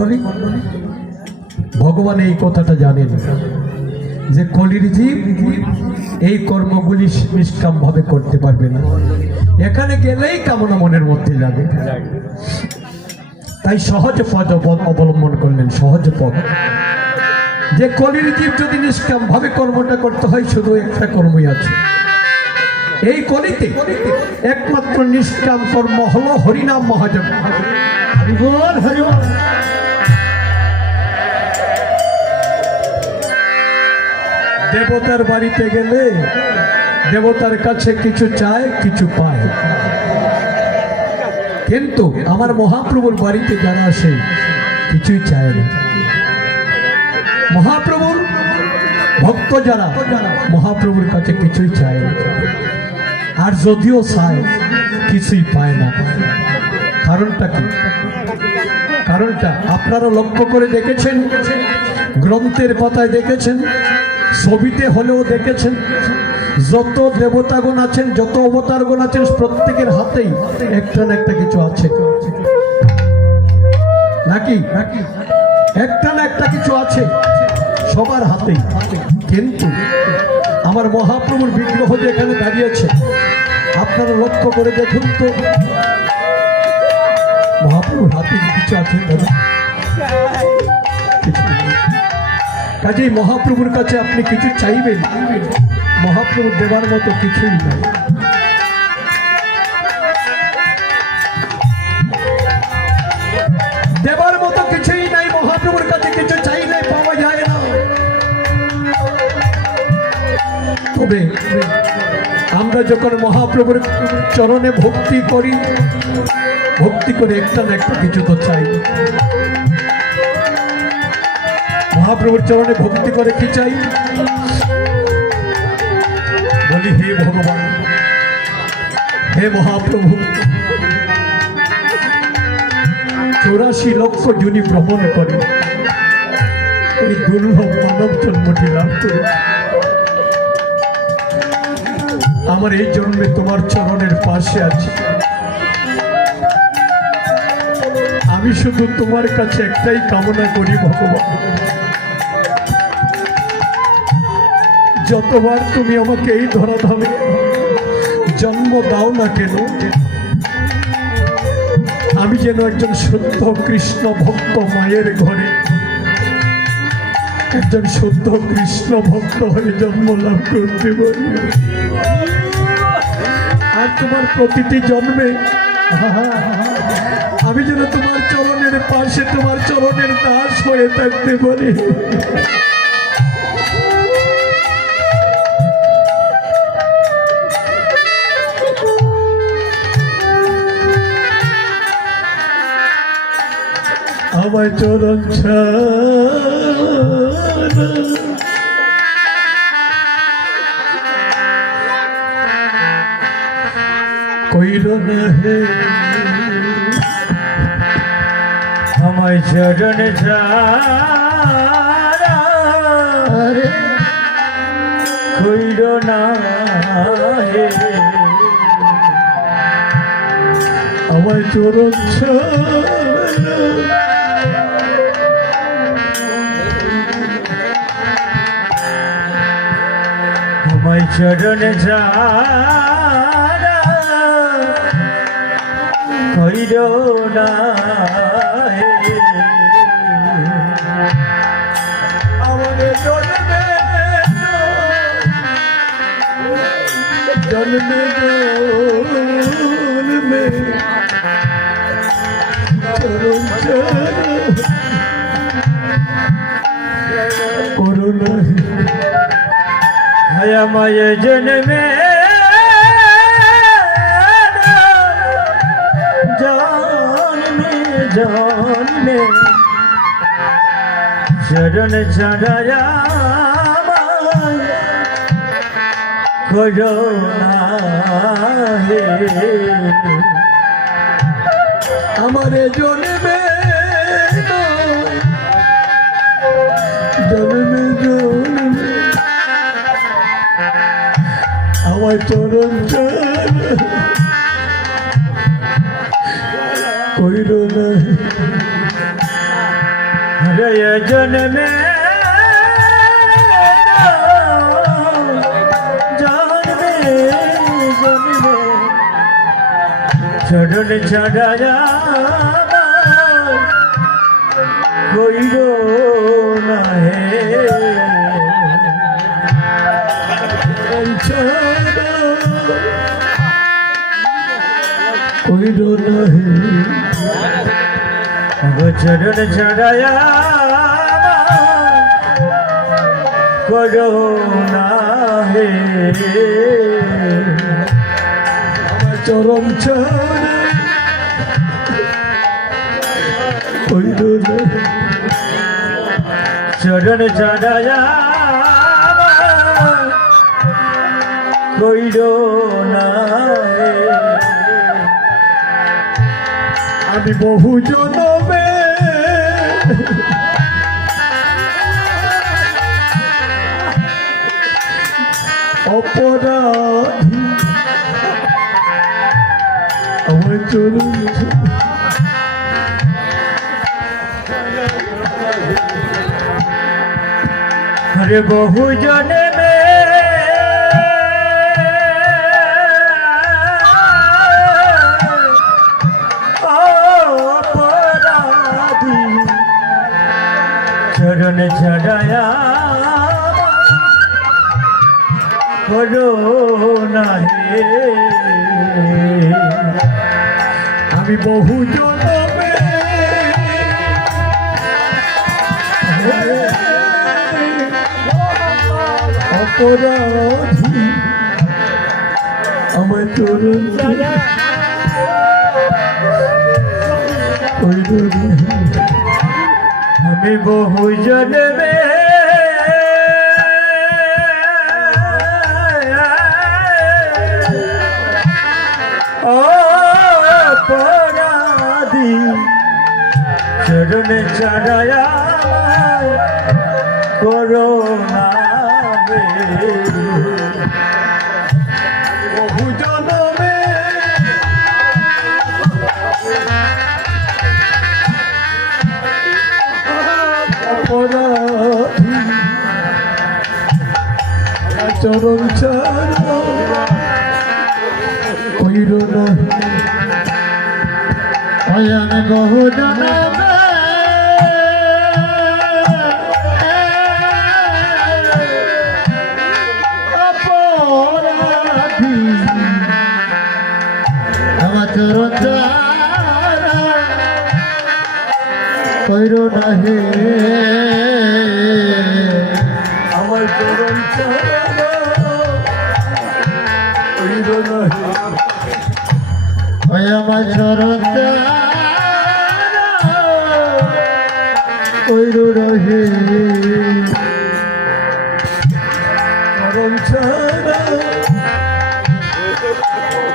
মণ্ডলী, ভগবান এই কথাটা জানেন যে কলির জীব এই কর্মগুলি নিষ্কাম ভাবে করতে পারবে না, এখানে গেলেই কামনা মনের মধ্যে যাবে। তাই সহজ পথ অবলম্বন করলেন, সহজ পথ, যে কলির জীব যদি নিষ্কাম ভাবে কর্মটা করতে হয়, শুধু একটা কর্মই আছে এই কলিতে, একমাত্র নিষ্কাম কর্ম হলো হরিনাম মহাজপ। হরিবল হরিবল। দেবতার বাড়িতে গেলে দেবতার কাছে কিছু চায়, কিছু পায়, কিন্তু আমার মহাপ্রভুর বাড়িতে যারা আসে কিছুই চায় না। মহাপ্রভুর ভক্ত যারা মহাপ্রভুর কাছে কিছুই চায় না, আর যদিও চায় কিছুই পায় না। কারণটা কি? কারণটা আপনারা লক্ষ্য করে দেখেছেন, গ্রন্থের পাতায় দেখেছেন, ছবিতে হলেও দেখেছেন, যত দেবতাগণ আছেন, যত অবতারগণ আছেন, প্রত্যেকের হাতেই একটা না একটা কিছু আছে, নাকি? একটা না একটা কিছু আছে সবার হাতেই। কিন্তু আমার মহাপ্রভুর বিগ্রহ যে এখানে দাঁড়িয়েছে, আপনারা লক্ষ্য করে দেখুন তো, মহাপ্রভুর হাতে কিছু আছে? কাজেই মহাপ্রভুর কাছে আপনি কিছু চাইবেন, মহাপ্রভু দেবার মতো কিছুই নাই। দেবার মতো কিছুই নাই, মহাপ্রভুর কাছে কিছু চাইলে পাওয়া যায় না। তবে আমরা যখন মহাপ্রভুর চরণে ভক্তি করি, ভক্তি করে একটা না একটা কিছু তো চাই। মহাপ্রভুর চরণে ভক্তি করে কি চাই? বলি, হে ভগবান, হে মহাপ্রভু, 84 লক্ষ জুনি ভ্রমণ করে এই দুর্লভ মানব জন্মটি লাভ করে আমার এই জন্মে তোমার চরণের পাশে আছি। আমি শুধু তোমার কাছে একটাই কামনা করি, ভগবান, যতবার তুমি আমাকে এই ধরাধামে জন্ম দাও না কেন, আমি যেন একজন শুদ্ধ কৃষ্ণ ভক্ত মায়ের ঘরে একজন শুদ্ধ কৃষ্ণ ভক্ত হয়ে জন্ম লাভ করতে পারি। আর তোমার প্রতিটি জন্মে আমি যেন তোমার চরণের পাশে, তোমার চরণের দাস হয়ে থাকতে পারি। আমায় চরণ ছাড়া কইল না হে, আমায় চরণ ছাড়া কইল না হে, আমায় চরণ ছাড়া আমায় চরণ ছাড়া কইল না হে, আমাদের জন্মে জন্মে জন্মে চরণ ছাড়া করুণা আমায় জন্মে জন্মে জন্মে চরণ ছাড়া করুণা হে, আমার জন্মে জন্মে জন্মে আমার চরণ কইল না जन्मे जन्मे जन्मे चरण चढ़ाया कोई रो न है कोई रो न है चरण चढ़ाया করোনা হে আমার চরম ছাড়ে চরণ চড়ায়া করোনা হে আমি বহু জনমে অপরাধী আমার চরণ হরে বহু জনে অপরাধী চরণ ছড়ায়া করোনা হে আমি বহু জনমে অপরাধী আমার চরণ আমি বহু জন্মে অপরাধী চরণে চড়ায়া করোনা হে বহু জনমে অপরাধী আমার চরণ ছাড়া কইর না আমি বহু জন্মে অপরাধী আমার চরণ করোনা হে আমার চরণ ছাড়া কইর না আমার চরণ করোনা হে চরণ ছাড়া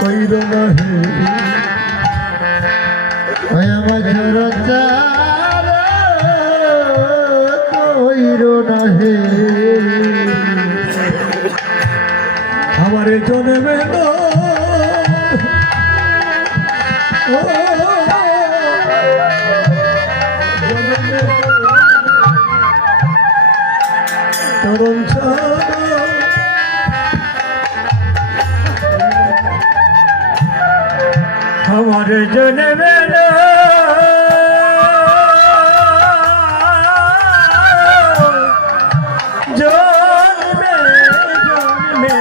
কইর না আমার চরণ করোনা হে আমার জন্মে না চরণ ছাড়া আমার জন্মে জন্মে জন্মে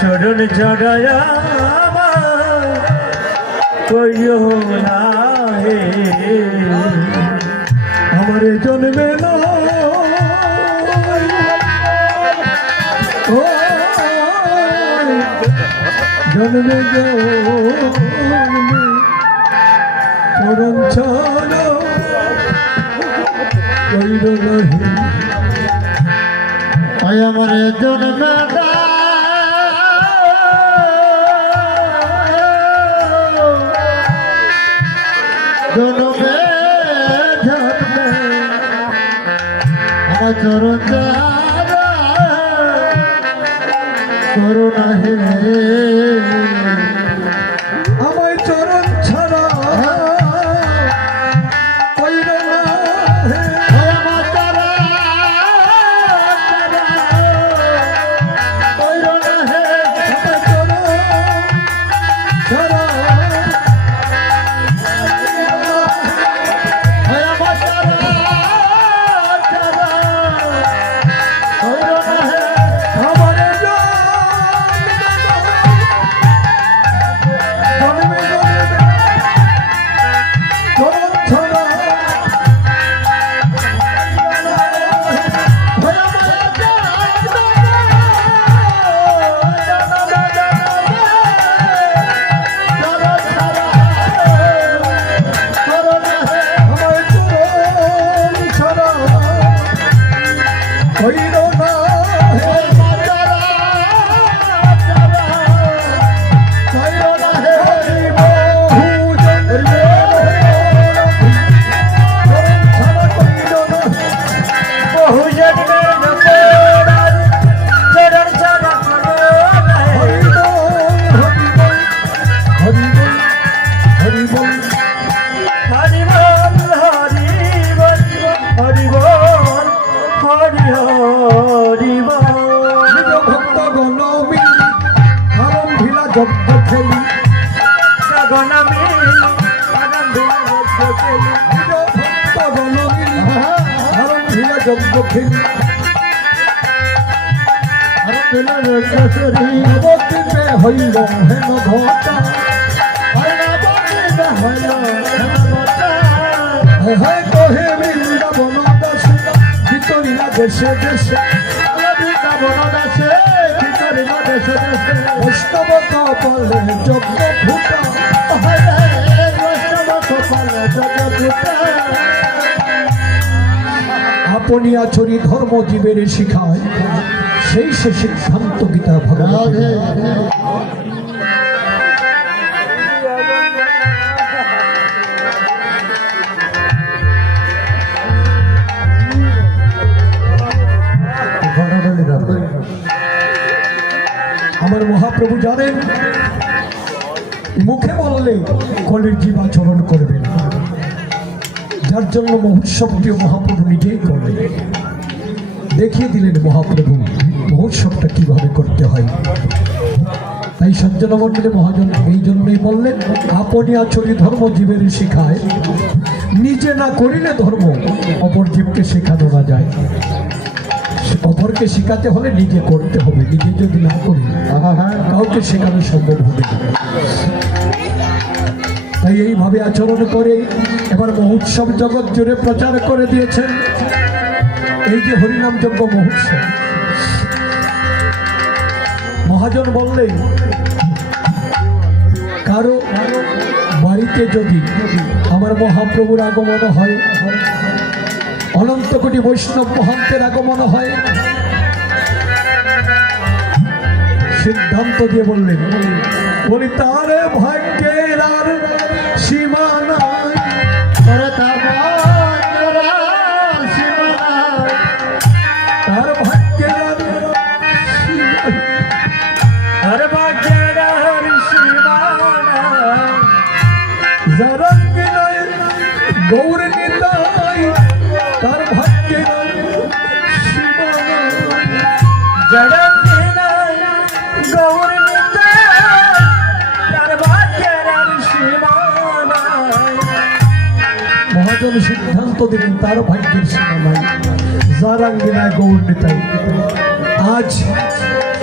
চরণ চড়ায়া কইও না হে আমার জন্মে না জন্মে জন্মে চরণ ছাড়া কইর নাহি আমার জন্মে জন্মে জন্মে আমার চরণ করোনা হে আমার চরণ ছাড়া কইর না যজ্ঞ খেলি কেশরী নবদ্বীপে হইল হেন ঘটা হইল হয় কহে বৃন্দাবন দাসে ভিতরিয়া দেশে দেশে বনদাসে ভিতরে দেশে দেশে বৈষ্ণব কপালে যজ্ঞ ফুটা আপনি আচরি ধর্ম জীবের শিখায় সেই সে সিদ্ধান্ত গীতা ভগবান আমার মহাপ্রভু জানেন মুখে বললে কলির জীব আচরণ করবেন, যার জন্য মহোৎসবটিও মহাপ্রভু নিজেই করলেন, দেখিয়ে দিলেন মহাপ্রভু মহোৎসবটা কিভাবে করতে হয়। তাই সজ্জন মণ্ডলে মহাজন এই জন্যই বললেন আপনি আচরি ধর্ম জীবের শিখায়, নিজে না করিলে ধর্ম অপর জীবকে শেখানো না যায়। অপরকে শেখাতে হলে নিজে করতে হবে, নিজে যদি না করি কাউকে শেখানো সম্ভব হবে না। তাই এইভাবে আচরণ করে এবার মহোৎসব জগৎ জুড়ে প্রচার করে দিয়েছেন। এই যে হরিনাম যজ্ঞ মহোৎসব, মহাজন বললেন কারো বাড়িতে যদি আমার মহাপ্রভুর আগমন হয়, অনন্ত কোটি বৈষ্ণব মহান্তের আগমন হয়, সিদ্ধান্ত দিয়ে বললেন বলি তার ভাগ্যের আর সীমা নাই, তার ভাগ্যের আর যারা গৌর নিতাই তার ভাগ্যের আর সীমা মহাজন সিদ্ধান্ত দিলেন তার ভাগ্যের সীমা নাই, যার আঙ্গিনায় গৌর নিতাই। আজ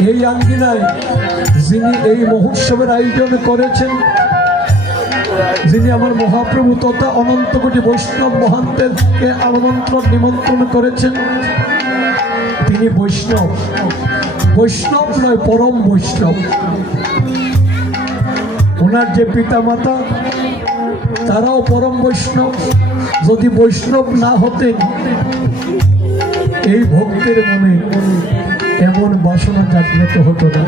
এই আঙ্গিনায় যিনি এই মহোৎসবের আয়োজন করেছেন, যিনি আমার মহাপ্রভু তথা অনন্ত কোটি বৈষ্ণব মহান্তেরকে আমন্ত্রণ নিমন্ত্রণ করেছেন, তিনি বৈষ্ণব। বৈষ্ণব নয়, পরম বৈষ্ণব। ওনার যে পিতা মাতা তারাও পরম বৈষ্ণব। যদি বৈষ্ণব না হতেন এই ভক্তের মনে এমন বাসনা জাগ্রত হতো না।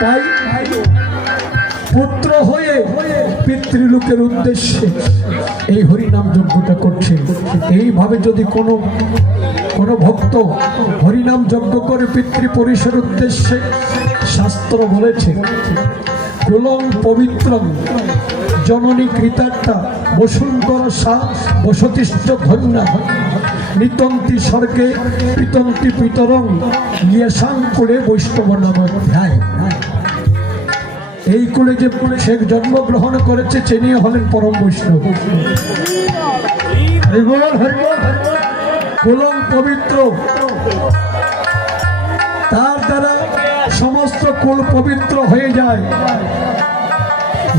তাই পুত্র হয়ে পিতৃলোকের উদ্দেশ্যে এই হরিনাম যজ্ঞটা করছেন। এইভাবে যদি কোনো ভক্ত হরিনাম যজ্ঞ করে পিতৃপরিষের উদ্দেশ্যে, শাস্ত্র বলেছে কুলং পবিত্রং জননী কৃতার্থা বসুন্ধরা সা বসতিষ্ঠ ধন্যা নিতন্তি স্বর্গে পিতন্তি পিতরং ইয়েসাং কুলে বৈষ্ণব নামাধ্যায়। এই কুলে যে সে জন্মগ্রহণ করেছে তিনি হলেন পরম বৈষ্ণব। কুলং পবিত্র, তার দ্বারা সমস্ত কুল পবিত্র হয়ে যায়।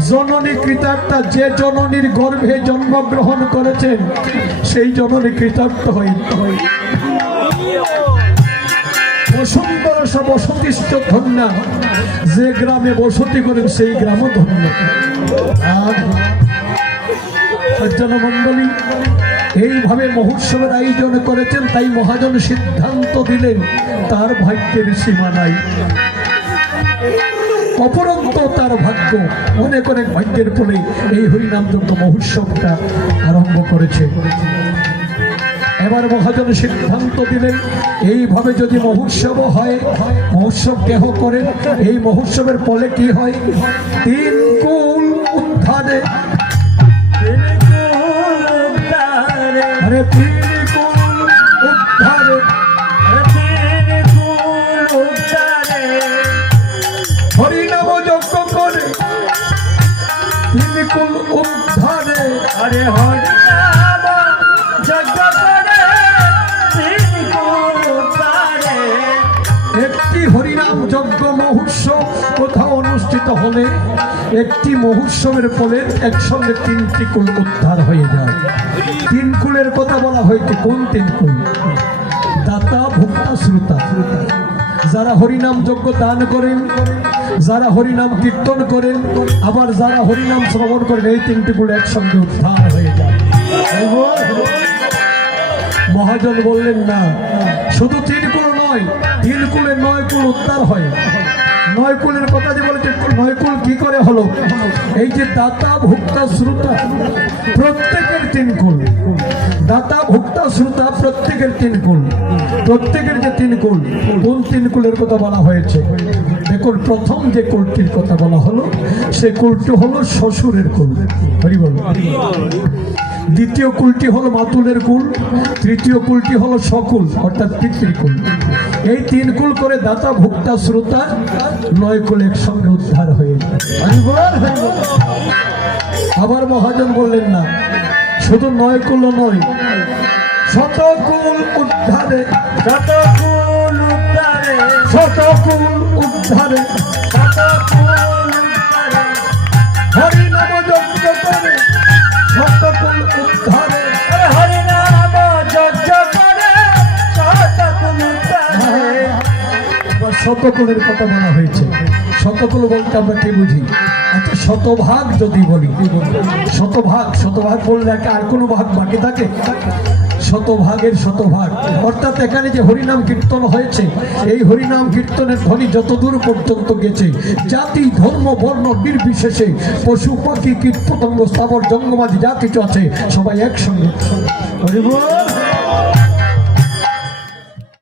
জননী কৃতার্থা, যে জননীর গর্ভে জন্মগ্রহণ করেছেন সেই জননী কৃতার্থ হয়। বসুন্ধরা বসতিষ্ঠ ধন্যা, যে গ্রামে বসতি করেন সেই গ্রামও ধন্য। সজ্জন মণ্ডলী এইভাবে মহোৎসবের আয়োজন করেছেন। তাই মহাজন সিদ্ধান্ত দিলেন তার ভাগ্যের সীমা নাই, অপরন্ত তার ভাগ্য। অনেক অনেক ভাগ্যের ফলে এই হরিনাম যজ্ঞ মহোৎসবটা আরম্ভ করেছে। এবার মহাজন সিদ্ধান্ত দিলেন এইভাবে যদি মহোৎসব হয়, মহোৎসব কেহ করেন, এই মহোৎসবের ফলে কি হয়? তিন কুল উদ্ধারে, তিন কুল উদ্ধারে, হরিনাম যজ্ঞ করে তিন কুল উদ্ধারে। আরে হরিনাম যজ্ঞ হরিনাম যজ্ঞ মহোৎসব কোথাও অনুষ্ঠিত হলে একটি মহোৎসবের ফলে একসঙ্গে তিনটি কুল উদ্ধার হয়ে যায়। তিন কুলের কথা বলা হয়েছে। কোন তিন কুল? দাতা, ভোক্তা, শ্রোতা। যারা হরিনাম যজ্ঞ দান করেন, যারা হরিনাম কীর্তন করেন, আবার যারা হরিনাম শ্রবণ করেন, এই তিনটি কুল একসঙ্গে উদ্ধার হয়ে যায়। মহাজন বললেন না, শুধু তিন কুল নয়, তিন কুলে 9 কুল উদ্ধার হয়। 9 কুলের কথা যে বলেছে, 9 কুল কি করে হলো? এই যে দাতা, ভোক্তা, শ্রোতা, প্রত্যেকের 3 কুল। দাতা, ভোক্তা, শ্রোতা প্রত্যেকের 3 কুল। প্রত্যেকের যে 3 কুল, কোন 3 কুলের কথা বলা হয়েছে? দেখুন, প্রথম যে কুলটির কথা বলা হলো, সে কুলটি হলো শ্বশুরের কুল। হরি বল। দ্বিতীয় কুলটি হলো মাতুলের কুল, তৃতীয় কুলটি হলো সকুল অর্থাৎ পিতৃকুল। এই 3 কুল করে দাতা, ভোক্তা, শ্রোতা 9 কুল একসঙ্গে উদ্ধার হয়ে যায়। আবার মহাজন বললেন না, শুধু 9 কুল নয়, 100 কুল উদ্ধারে, 100 কুল উদ্ধারে, 100 কুল উদ্ধারে, 100 কুল উদ্ধারে হরিনাম যজ্ঞ করে 100 কুল উদ্ধারে, হরিনাম যজ্ঞ করে 100 কুল উদ্ধারে। 100 কুলের কথা বলা হয়েছে। 100 কুল বলতে আমরা কি বুঝি? আচ্ছা, শতভাগ যদি বলি, শতভাগ বললে আর কোনো ভাগ বাকি থাকে? শতভাগের শতভাগ অর্থাৎ এখানে যে হরিনাম কীর্তন হয়েছে, এই হরিনাম কীর্তনের ধ্বনি যতদূর পর্যন্ত গেছে, জাতি, ধর্ম, বর্ণ নির্বিশেষে, পশু, পাখি, কীট, পতঙ্গ, স্থাবর, জঙ্গমাদি যা কিছু আছে, সবাই একসঙ্গে। হরি বল।